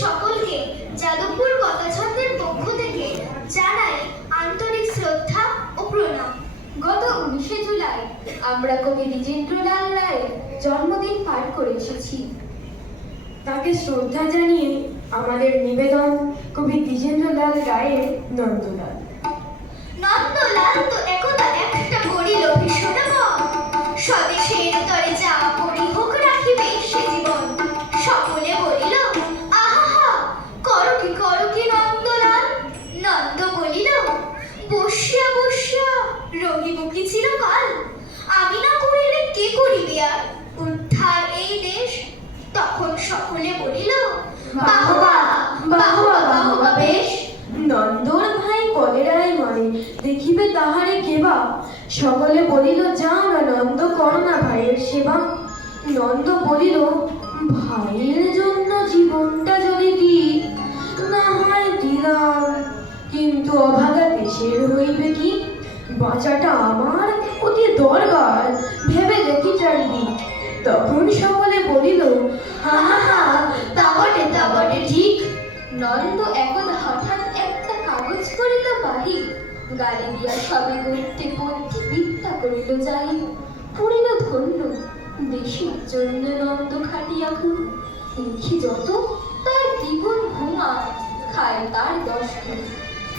সকলকে যাদবপুর কথাছন্দের পক্ষ থেকে জানাই আন্তরিক শ্রদ্ধা ও প্রণাম। গত 19শে জুলাই আমরা কবি দ্বিজেন্দ্রলাল রায়ের জন্মদিন পার করে এসেছি। তাকে শ্রদ্ধা জানিয়ে আমাদের নিবেদন কবি দ্বিজেন্দ্রলাল রায়ের নন্দলাল। নন্দলাল তো একদা একটা করিল ভীষণ মন, স্বদেশের তরে যা করি হোক রাখিবে সে জীবন। সকলে বলিল আহা করো কি নন্দলাল। নন্দ বলিল বসিয়া বসিয়া রহিব কি চিরকাল। আমি না করিলে কে করিবে আর উদ্ধার এই দেশ। তখন সকলে বলিল বাহবা বাহবা বাহবা বেশ। নন্দর ভাই কলেরায় মরে দেখিবে তাহারে কেবা। সকলে বলিল যাও না নন্দ করো না ভাইয়ের সেবা। নন্দ বলিল ভাইয়ের জন্য জীবনটা যদি দিই না হয় দিলাম, কিন্তু অভাগা দেশের হইবে কি। বাঁচাটা আমার অতি দরকার, ভেবে দেখি চারিদিক। তখন সকলে বলিল হা হা হা তা বটে ঠিক। নন্দ একদা হঠাৎ একটা কাগজ করিল বাহির, গালি দিয়া সবে গড়তে পড়তে বিদ্যা করিল যাই। পড়িল ধন্য দেশের জন্য নন্দ খাটি এখন। লিখি যত তার দ্বিগুণ ঘুমা, খায় তার 10 গুণ।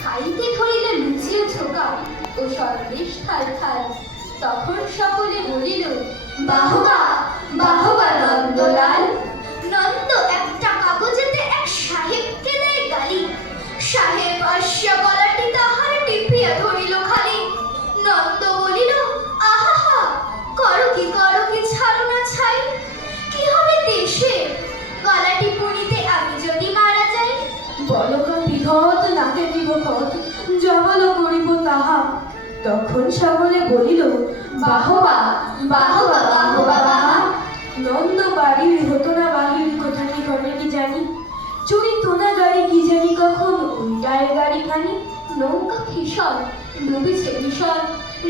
খাইতে ধরিল লুচি ও ছোকা ও সন্দেশ থাল থাল। তখন সকলে বলিল বাহবা বাহবা নন্দলাল। নন্দ একটা কাগজেতে এক সাহেবকে দেয় গালি। সাহেব আসিয়া গলাটি তাহার টিপিয়া ধরিল খালি। নন্দ বলিল আহা করো কি ছাড়ো না ছাই। কি হবে দেশে গলাটি পুরিতে আমি যদি মারা যাই। বলকা বিঘত নাকে দিব কত, জবাল করিব তাহা। তখন সকলে বলিল বাহবা বাহবা বাহবা বাহা। নন্দ বাড়ির হতো না বাহির কোথাকি করে কি জানি। চড়িত না গাড়ি কি জানি কখন উল্টায় গাড়ি খানি। নৌকা ভীষণ ডুবেছে ভীষণ,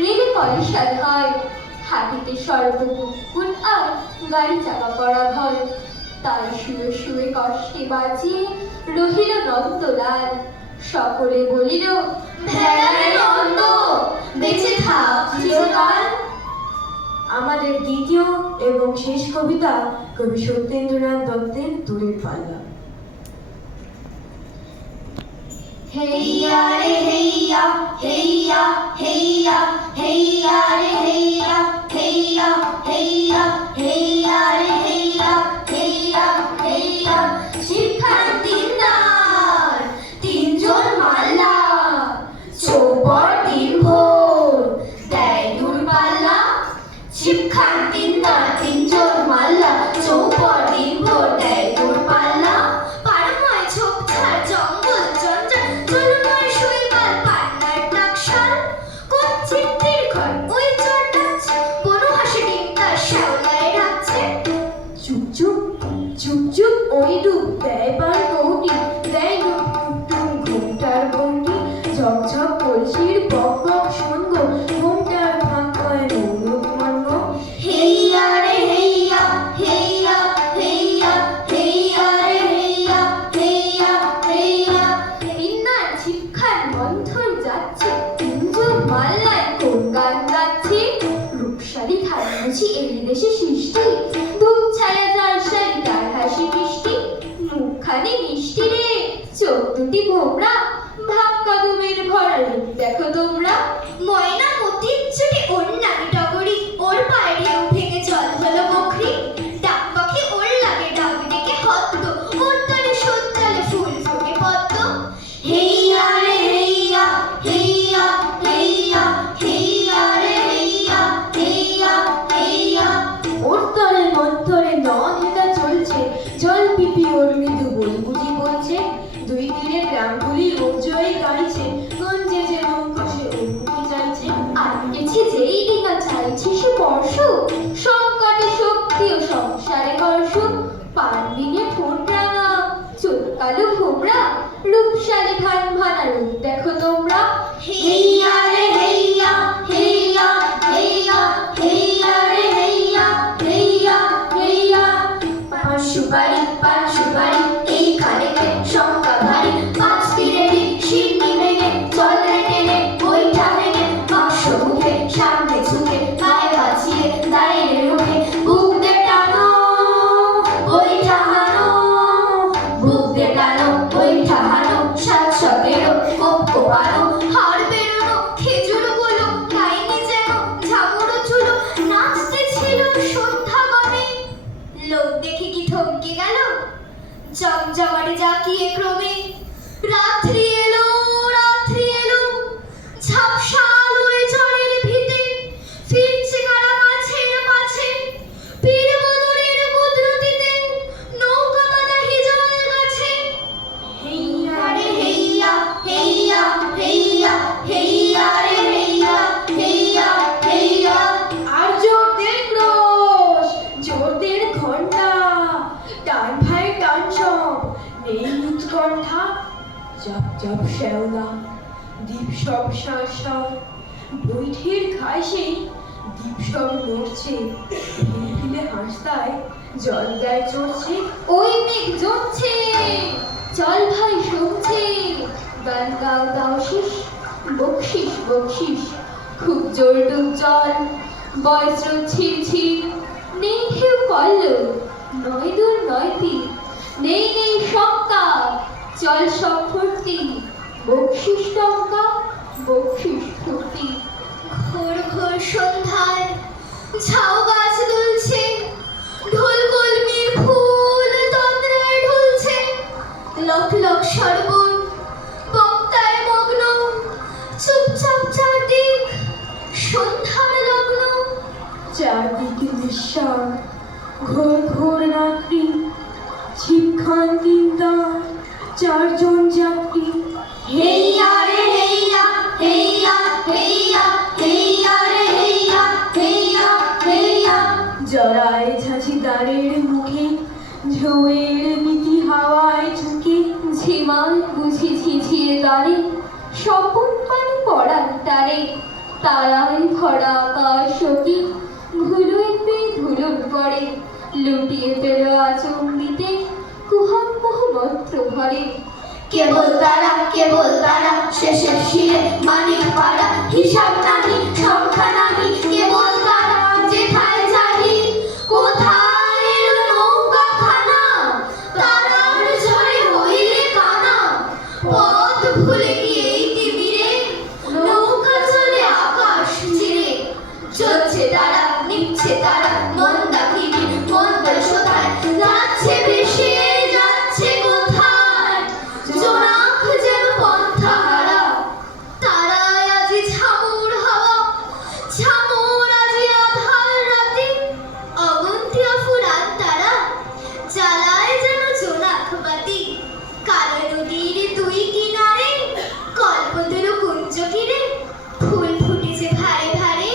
রেলে পরিশাল হয়। হাতিতে সর্বকুল আর গাড়ি চাপা পড়া ভয়। তাই শুয়ে শুয়ে কষ্টে বাঁচিয়ে রহিল নন্দলাল। সকলে বলিল ভেড়ারে নন্দ বেঁচে থাক চিরকাল। আমাদের দ্বিতীয় এবং শেষ কবিতা কবি সত্যেন্দ্রনাথ দত্তের দূরের পাল্লা। হেইয়া রে হেইয়া হেইয়া হেইয়া হেইয়া রে হেইয়া হেইয়া হেইয়া হেইয়া রে হেইয়া হেইয়া হেইয়া। শিক্ষার্থীর নার তিনজন মাল্লা, চৌপর দিন ভোর দেয় দূরপাল্লা। শিক্ষার্থীর নার তিনজন মাল্লা, চৌপর দিন ভোর দেয় দূরপাল্লা। পাড়াময় ঝোপঝাড় জঙ্গল জঞ্জাল চলুনয় শৈবাল পান্নার টাকশাল। কোন চিত্তির ঘর ওই চোর ডাকছে, বনু হাসি ডিম তার শ্যাওলায় ডাকছে। চুপ চুপ চুপ চুপ ওই ডুব দেয় পার কৌটি, দেয় ডুব টুম ঘুমটার বন্টি। ঝকঝক কলসির বক বক সঙ্গ, ঘুমটার ফাঁক হয় মৌরব মঙ্গ। হেইয়া রে হেইয়া হেইয়া হেইয়া হেইয়া রে হেইয়া হেইয়া হেইয়া। তিন্নার ঝিপখার মন্থর যাচ্ছে, তিনজন মাল্লায় কোন গান গাচ্ছে। রূপসারি ধান বুঝি এই দেশে সৃষ্টি, ধূপ ছায়া যার সারি তার হাসি মিষ্টি। মুখখানি মিষ্টি রে চোখ দুটি ভোমরা, ভাব কদমের ভরা রূপ দেখো তোমরা। ময়না মতির চুটি ওর নাকি টগরি, ওর পায়েও ভেঙে জল হলো বকরি। ডাক পাখি ওর লাগে ডাক ডেকে হদ্দ, ওর তলে সজ্জালে ফুল ফোটে পদ্ম। হেইয়া রে হেইয়া হেইয়া হেইয়া হেইয়া রে হেইয়া হেইয়া হেইয়া। ওর তলে মন্থরে নহেতা চলছে, জল পিপি ওর মৃদু বই বুঝি বলছে। দুই তীরে গ্রামগুলি ওর জয়ে গাইছে, গঞ্জে যে নৌকো সে ওর বুকে চাইছে। আটকেছে যেই ডিঙা চাইছে সে বর্ষ, সংকটে শক্তি ও সংসারে হর্ষ। পান দিনে ঠোঁট রাঙা চোখ কালো ভোমরা, রূপসালী ভান ভানা রূপ দেখো তোমরা। হেইয়া রে হেইয়া হেইয়া হেইয়া হেইয়া রে হেইয়া হেইয়া হেইয়া। পান সুপারি বাড়ি পান সুপারি এই কানেতে শঙ্কা ভারী পাঁচ তীরেরই সিন্নি ভেঙে জল টেনে বইটা ভেঙে বাক্স মুখে সামনে ঝুঁকে গায়ে বাঁচিয়ে দাঁড়িয়ে রুখে বুক দে টানো বইটা হানো বুক দে টানো বইটা হানো 7-17 কোপ কোপানো হাড় বেরোনো খেজুর গুলো গাইনি যেন ঝামুরো চুলো নাচতে ছিল সন্ধ্যা গণে লোক দেখে কি থমকে গেল জমজমাটে জাকিয়ে ক্রমে রাত্রি এলো ঝাপসা আলোয় জলের ভিতে ফিরছে কারা মাছের মাছে পীর বদরের কুদরতিতে নৌকা বাঁধা হিজল গাছে হেইয়া রে হেইয়া হেইয়া হেইয়া হেইয়া রে হেইয়া হেইয়া হেইয়া আর জোরদের ক্রোশ জোরদের ঘন্টা টান ভাই টান সব নেই উৎকণ্ঠা জপ জপ শ্যাওলা দ্বীপ সব শাঁসা বৈঠের ঘাসে দ্বীপ সব নড়ছে ফিলে হাসতায় জল গায়ে চড়ছে ওই মেঘ জমছে চল ভাই শুনছে গান গাও গাও শেষ বকশিস বকশিস খুব জোর ডুব জল বয়স্র ছির ছির নেই ঢেউ পল্লব নয় দূর নয় তীর নেই নেই শঙ্কা চল সব ফুর্তি বকশিস টঙ্কা বকশিস ফুর্তি ঘোর ঘোর সন্ধ্যায় ঝাউ গাছ দুলছে ঢোল কলমির ফুল তন্দ্রায় ঢুলছে লক লক সর্বণ বক্তায় মগ্ন চুপচাপ চারদিক সন্ধ্যার লগ্ন চারদিকে নিঃশ্বাস ঘোর ঘোর রাত্রি ছিপখান তিনটার চারজন যাত্রী হেইয়া রে হেইয়া হেইয়া হেইয়া হেইয়া রে হেইয়া হেইয়া হেইয়া জড়ায় ঝাঁঝিদারের মুখে ঝোয়ের মিতি হাওয়ায় ঝুঁকে ঝিমাল বুঝি ঝিঝিয়ে দাঁড়ে স্বপন পানি পড়ার তারে তারায় ভরা আকাশ সখী ধুলোয় পেয়ে ধুলোর পড়ে লুটিয়ে পেল আচম্বিতে কুহাম্মহ মন্ত্র ভরে কেবল তারা শেষের শিরে মানিক পাড়া হিসাব নাহি সংখ্যা নাহি কেবল তারা যেথায় জানি কোথায় এলো নৌকা খানা তারার ঝড়ে হইলে কানা পথ ভুলে গিয়ে এই তিমিরে নৌকা চলে আকাশ চিরে চলছে তারা নিচ্ছে তারা মন্দাকিনী মন্দার সোধায় যাচ্ছে ভেসে যাচ্ছে কোথায় জোনাক যেন পন্থা হারা তারায় আজি ঝামুর হাওয়া ঝামুর আজি আধার রাতে অগন্তি অফুরান তারা জ্বালায় যেন জোনাক বাতি কালো নদীর দুই কিনারে কল্পতরু কুঞ্জ ঘিরে ফুল ফুটেছে ভারে ভারে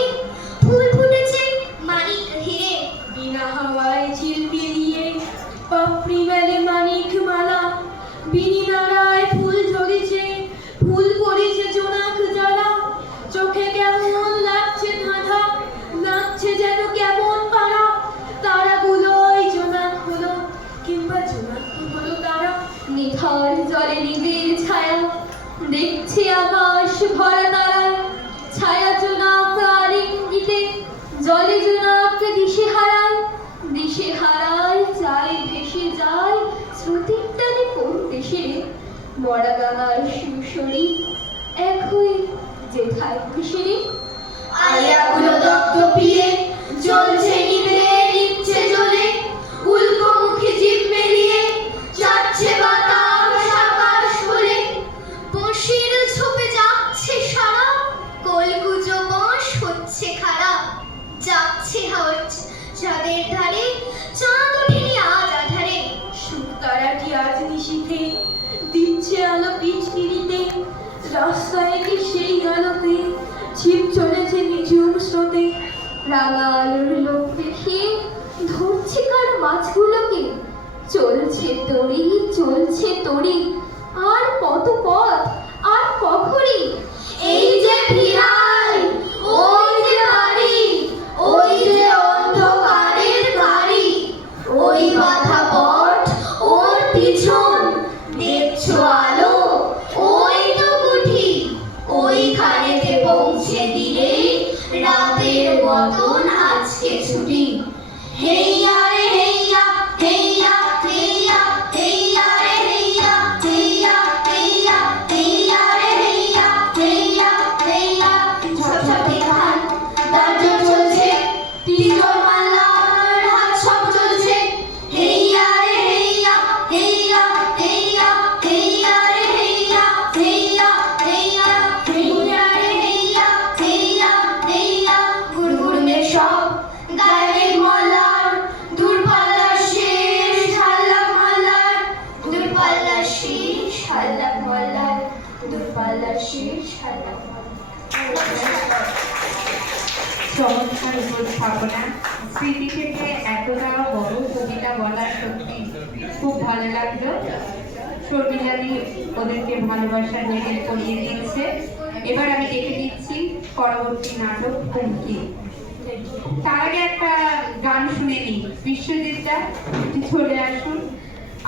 ফুল ফুটেছে মানিক হিরে বিনা হাওয়ায় ঝিল বিলিয়ে পাপড়ি মেলে মানিক মালা বিনি নাড়ায় ফুল ঝরেছে ফুল পড়েছে জোনাক জ্বালা চোখে কেমন লাগছে ধাঁধা নাচছে যেন কেমন পাড়া তারাগুলোই জোনাক হলো কিংবা জোনাক হলো তারা নিথর জলে নিবিড় ছায়া দেখছে আকাশ ভরা তারায় ছায়া জোনাক আর ইঙ্গিতে জলে জোনাক দিশে হারায় যায় ভেসে যায় শ্রুতির টানে কোন দেশে মরা গাঙার সুসরি এক হয়ে যেথায় খুশিরে আলিয়াগুলো দগ্ধ পিয়ে জ্বলছে নিভে নিচ্ছে জ্বলে উল্কো মুখে জিভ বেরিয়ে যাচ্ছে বাতাস আকাশ বলে বঁশির ঝোপে যাচ্ছে সারা কলকুজো বাঁশ হচ্ছে খারাপ যাচ্ছে চাঁদের ধারে চাঁদ ওঠেনি আজ আধারে শুকতারাটি আজ নিশীথে দিচ্ছে আলো পিচ পিড়িতে রাস্তায় কি সেই আলোতে ছিপ চলেছে নিঝুম স্রোতে রাঙা আলোর লোক দেখিয়ে ধরছে কার মাছগুলোকে চলছে তড়ি আর কত পথ আর কখনই এই যে ভিড়াই ওই যে বাড়ি ওই যে অন্ধকারের গাড়ি ওই বাধা পথ রঙের ছায়া। চমৎকার উপস্থাপনা, স্মৃতি থেকে এতটা বড় কবিতা বলা সত্যি খুব ভালো লাগলো। শর্মিলাদি ওদেরকে ভালোবাসার লেভেল করিয়ে দিচ্ছে। এবার আমি দেখে দিচ্ছি পরবর্তী নাটক হুমকি। তার আগে একটা গান শুনে নিই। বিশ্বজিৎ দা একটু চলে আসুন।